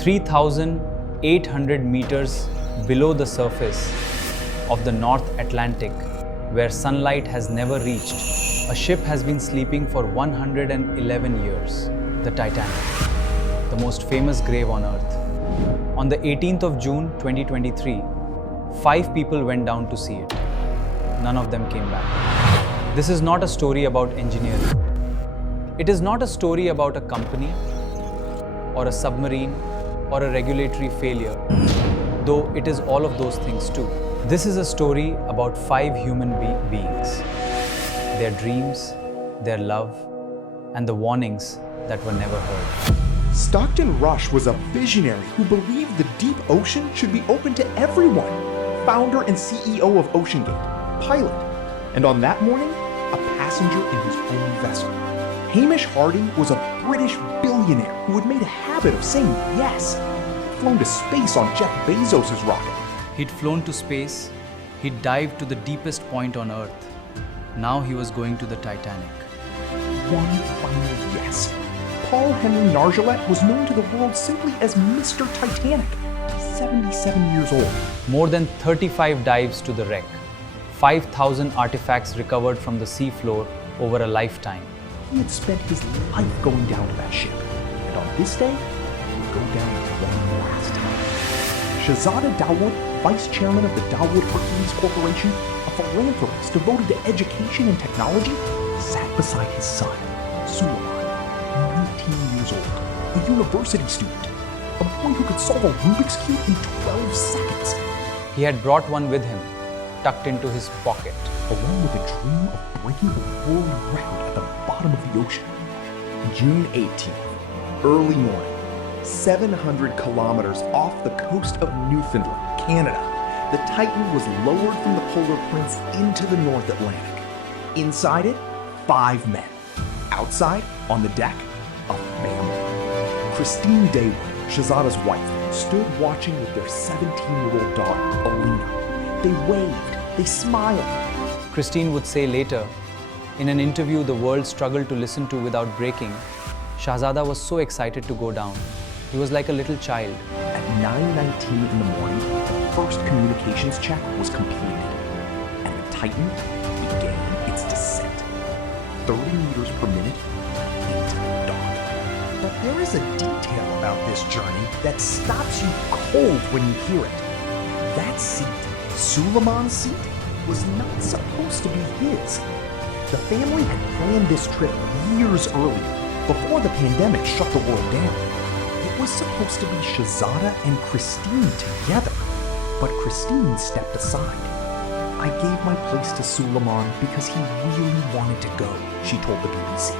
3,800 meters below the surface of the North Atlantic, where sunlight has never reached, a ship has been sleeping for 111 years, the Titanic, the most famous grave on Earth. On the 18th of June 2023, 5 people went down to see it. None of them came back. This is not a story about engineering. It is not a story about a company or a submarine or a regulatory failure, though it is all of those things too. This is a story about 5 human beings, their dreams, their love, and the warnings that were never heard. Stockton Rush was a visionary who believed the deep ocean should be open to everyone. Founder and CEO of OceanGate, pilot, and on that morning, a passenger in his own vessel. Hamish Harding was a British billionaire who had made a habit of saying yes. Flown to space on Jeff Bezos' rocket. He'd flown to space, he'd dived to the deepest point on Earth. Now he was going to the Titanic. One final yes. Paul-Henri Nargeolet was known to the world simply as Mr. Titanic, 77 years old. More than 35 dives to the wreck, 5,000 artifacts recovered from the seafloor over a lifetime. He had spent his life going down to that ship, and on this day, he would go down one last time. Shahzada Dawood, vice chairman of the Dawood Hercules Corporation, a philanthropist devoted to education and technology, sat beside his son, Suleiman, 19 years old, a university student, a boy who could solve a Rubik's Cube in 12 seconds. He had brought one with him, tucked into his pocket. Along with a dream of breaking a world record at the bottom of the ocean. June 18th, early morning, 700 kilometers off the coast of Newfoundland, Canada, the Titan was lowered from the Polar Prince into the North Atlantic. Inside it, 5 men. Outside, on the deck, a family. Christine Dawood, Shahzada's wife, stood watching with their 17-year-old daughter, Alina. They waved, they smiled. Christine would say later, in an interview the world struggled to listen to without breaking, Shahzada was so excited to go down. He was like a little child. At 9:19 in the morning, the first communications check was completed, and the Titan began its descent. 30 meters per minute into the dark. But there is a detail about this journey that stops you cold when you hear it. That seat, Suleiman's seat, was not supposed to be his. The family had planned this trip years earlier, before the pandemic shut the world down. It was supposed to be Shahzada and Christine together, but Christine stepped aside. I gave my place to Suleiman because he really wanted to go, she told the BBC.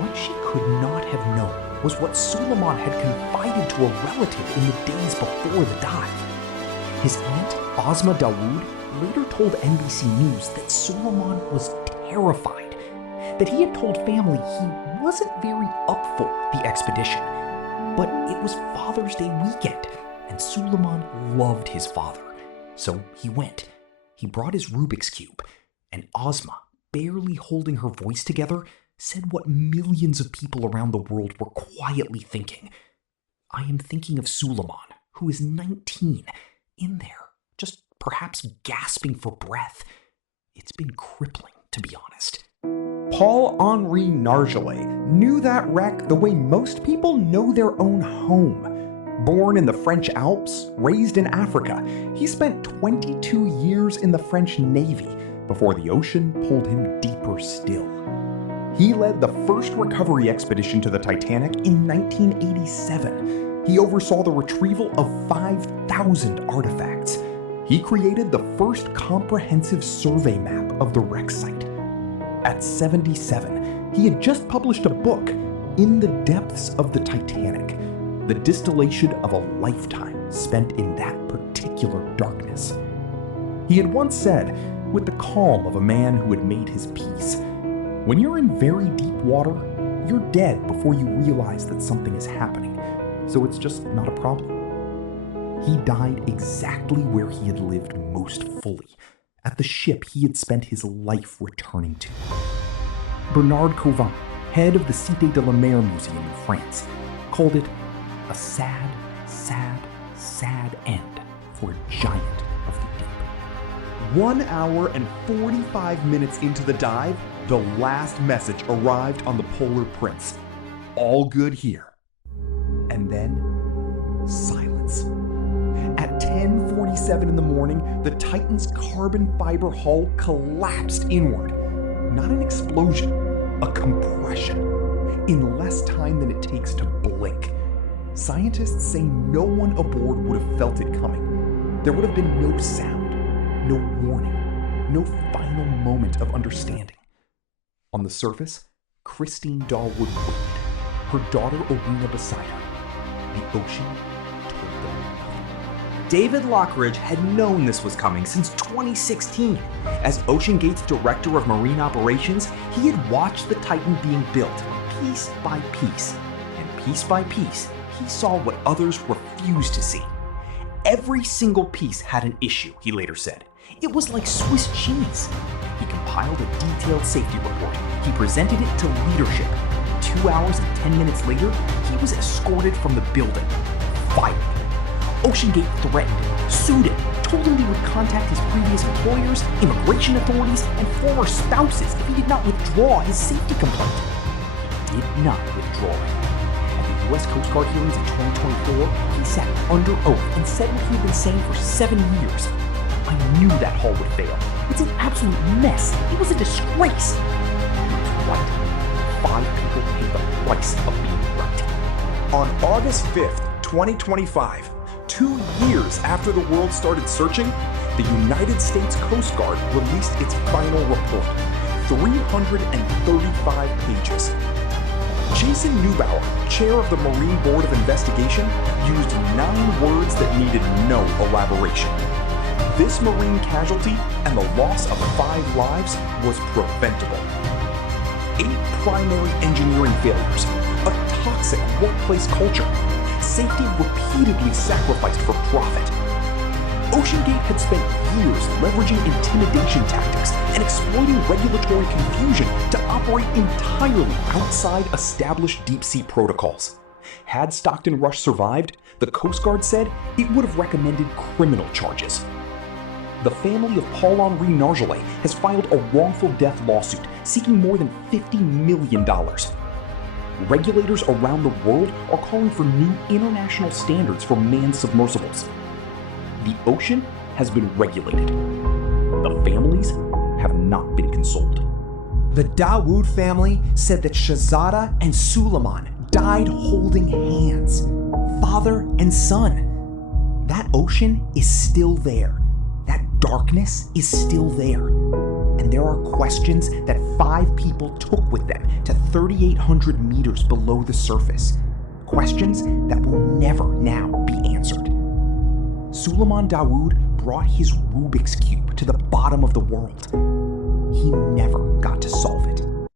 What she could not have known was what Suleiman had confided to a relative in the days before the dive. His aunt, Suleiman Dawood, later told NBC News that Suleiman was terrified, that he had told family he wasn't very up for the expedition. But it was Father's Day weekend, and Suleiman loved his father. So he went. He brought his Rubik's Cube, and Ozma, barely holding her voice together, said what millions of people around the world were quietly thinking. I am thinking of Suleiman, who is 19, in there, just perhaps gasping for breath. It's been crippling, to be honest. Paul-Henri Nargeolet knew that wreck the way most people know their own home. Born in the French Alps, raised in Africa, he spent 22 years in the French Navy before the ocean pulled him deeper still. He led the first recovery expedition to the Titanic in 1987. He oversaw the retrieval of 5,000 artifacts. He created the first comprehensive survey map of the wreck site. At 77, he had just published a book, In the Depths of the Titanic, the distillation of a lifetime spent in that particular darkness. He had once said, with the calm of a man who had made his peace, when you're in very deep water, you're dead before you realize that something is happening, so it's just not a problem. He died exactly where he had lived most fully, at the ship he had spent his life returning to. Bernard Cauvin, head of the Cité de la Mer Museum in France, called it A sad, sad, sad end for a giant of the deep. 1 hour and 45 minutes into the dive, the last message arrived on the Polar Prince. All good here. And then, silence. At 10:47 in the morning, the Titan's carbon fiber hull collapsed inward. Not an explosion, a compression. In less time than it takes to blink. Scientists say no one aboard would have felt it coming. There would have been no sound, no warning, no final moment of understanding. On the surface, Christine Dawood waited, her daughter Owena beside her. The ocean told them nothing. David Lockridge had known this was coming since 2016. As OceanGate's director of marine operations, he had watched the Titan being built piece by piece. And piece by piece, he saw what others refused to see. Every single piece had an issue, he later said. It was like Swiss cheese. He compiled a detailed safety report. He presented it to leadership. 2 hours and 10 minutes later, he was escorted from the building, fired. OceanGate threatened, sued him, told him he would contact his previous employers, immigration authorities, and former spouses if he did not withdraw his safety complaint. He did not withdraw it. At the U.S. Coast Guard hearings in 2024, he sat under oath and said what he had been saying for 7 years. I knew that hull would fail. It's an absolute mess. It was a disgrace. Right. 5 people paid the price of being right. On August 5th, 2025, 2 years after the world started searching, the United States Coast Guard released its final report. 335 pages. Jason Neubauer, chair of the Marine Board of Investigation, used 9 words that needed no elaboration. This marine casualty and the loss of 5 lives was preventable. 8 primary engineering failures, a toxic workplace culture, safety repeatedly sacrificed for profit. OceanGate had spent years leveraging intimidation tactics and exploiting regulatory confusion to operate entirely outside established deep-sea protocols. Had Stockton Rush survived, the Coast Guard said it would have recommended criminal charges. The family of Paul-Henri Nargeolet has filed a wrongful death lawsuit seeking more than $50 million. Regulators around the world are calling for new international standards for manned submersibles. The ocean has been regulated. The families have not been consoled. The Dawood family said that Shahzada and Suleiman died holding hands, father and son. That ocean is still there. That darkness is still there. And there are questions that 5 people took with them to 3,800 meters below the surface. Questions that will never now be answered. Suleiman Dawood brought his Rubik's Cube to the bottom of the world. He never got to solve it.